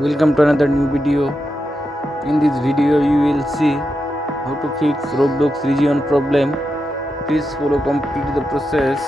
Welcome to another new video. In this video you will see how to fix Roblox region problem. Please follow complete the process.